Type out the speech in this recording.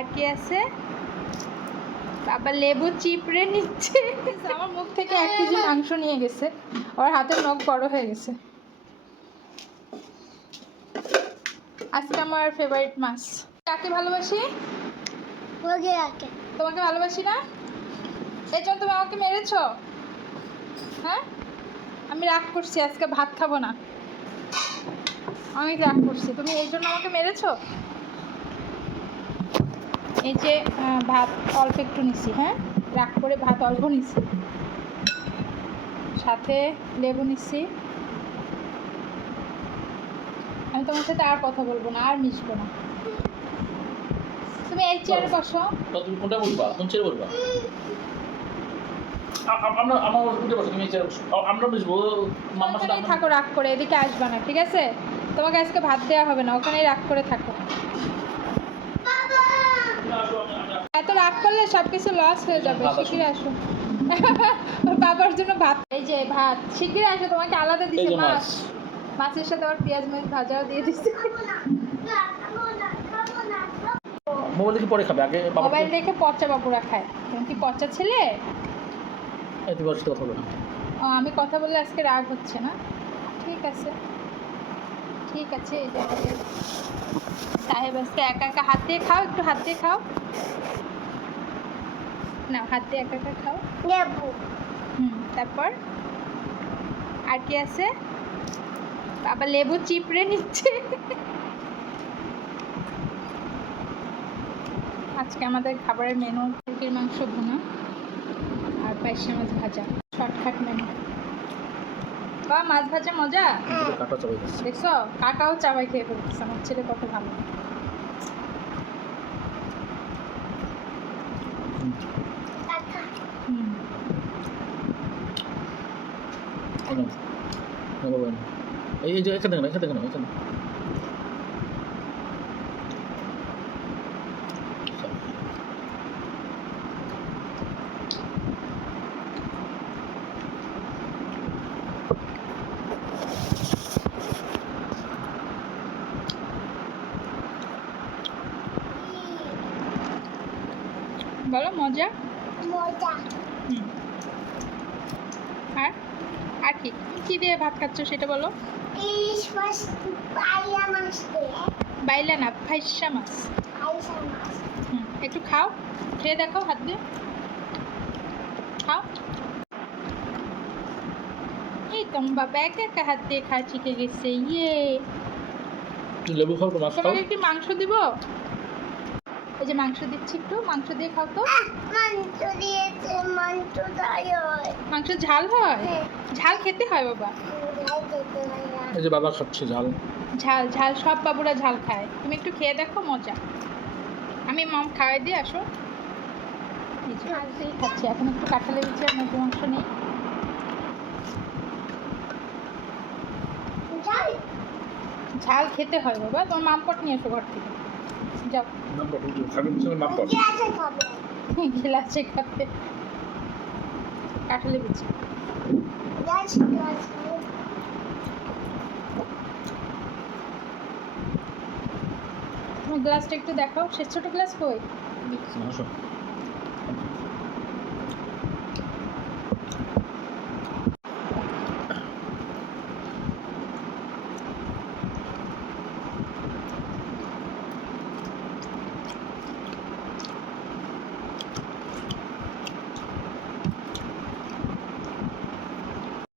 আর কি আছে? বাবা লেবু চিপড়ে নিচ্ছে। আমার মুখ থেকে 1 কেজি মাংস নিয়ে গেছে। ওর হাতের নখ বড় হয়ে গেছে। আজকে আমার ফেভারিট মাছ। কাকে ভালোবাসি? তোমাকে ভালোবাসি না? এই জন্য তুমি আমাকে মেরেছো? হ্যাঁ, আমি রাগ করছি, আজকে ভাত খাবো না। অনেক রাগ করছি, তুমি এই জন্য আমাকে মেরেছো। এই যে ভাত অল্প একটু নিছি, হ্যাঁ রাগ করে ভাত অল্প নিছি, সাথে লেবু নিছি। আমি তোমার সাথে আর কথা বলবো না, আর মিশবো না। তুমি এই চেয়ারে বসো। তুমি কোনটা বলবা? কোন চেয়ারে বলবা? আমরা আমার উঠে বসো, তুমি এই চেয়ারে বসো। আমরা মিশবো মামার সাথে। থাকো, রাগ করে এদিকে আসবা না, ঠিক আছে? তোমাকে আজকে ভাত দেওয়া হবে না, ওখানেই রাগ করে থাকো। এত রাগ করলে সবকিছু লস হয়ে যাবে। শিগগিরই আসো। ওর বাবার জন্য ভাত, এই যে ভাত, শিগগিরই আসো। তোমাকে আলাদা দিছে মাছ, মাছের সাথে আবার পেঁয়াজ মরিচ ভাজাও দিয়ে দিচ্ছে। মোবাইল দেখে পরে খাবে, আগে মোবাইল দেখে পচা বাবুরা খায়। তুমি কি পচা ছেলে? তুমি ওর সাথে কথা বলো না। ও, আমি কথা বললে আজকে রাগ হচ্ছে না? ঠিক আছে, ঠিক আছে। এই যে সাহেব আজকে একা একা হাত দিয়ে খাও, একটু হাত দিয়ে খাও না, হাত দিয়ে একা একা খাও। তারপর আর কি আছে? বাবা লেবু চিপড়ে নিচ্ছে। আজকে আমাদের খাবারের মেনু মুরগির মাংস ভুনা আর পাইসা মাছ ভাজা, শর্টকাট মেনু। বা মাছ ভাজা মজা, কাটা চাবাই দিচ্ছে। দেখছো? কাকাও চাবাই খেয়ে ফেলতেছে। আমার ছেলে কত ভালো। এই যে এখানে দেখো, এখানে দেখো, এখানে বলো মজা। আর আর কি কি দিয়ে ভাত খাচ্ছ সেটা বলো। বাইলা না, ফাইসা মাছ। একটু খাও, খেয়ে দেখো হাত দিয়ে খাও। এই তো বাবা একা একা হাত দিয়ে খাওয়া শিখে গেছে। ইয়ে, লেবু খাও, মাছ খাও। তোমাকে কি মাংস দিব? এই যে মাংস দিচ্ছি, একটু মাংস দিয়ে খাও তো। মাংস ঝাল হয়? ঝাল খেতে হয় বাবা। এই যে বাবা খাচ্ছে ঝাল। ঝাল ঝাল সব বাবুরা ঝাল খায়, তুমি একটু খেয়ে দেখো, মজা। আমি মাম খাওয়াই দিয়ে আসো। খাচ্ছি এখন, একটু কাঁঠালের বিচি আর মুরগি মাংস নেই। ঝাল খেতে হয় বাবা। তোমার মামপট নিয়ে এসো ঘর থেকে, যাও। গিলাসে খাবে কাঁঠালের বিচি। তুমি গ্লাসটা একটু দেখাও, শেষ ছোট গ্লাস কই?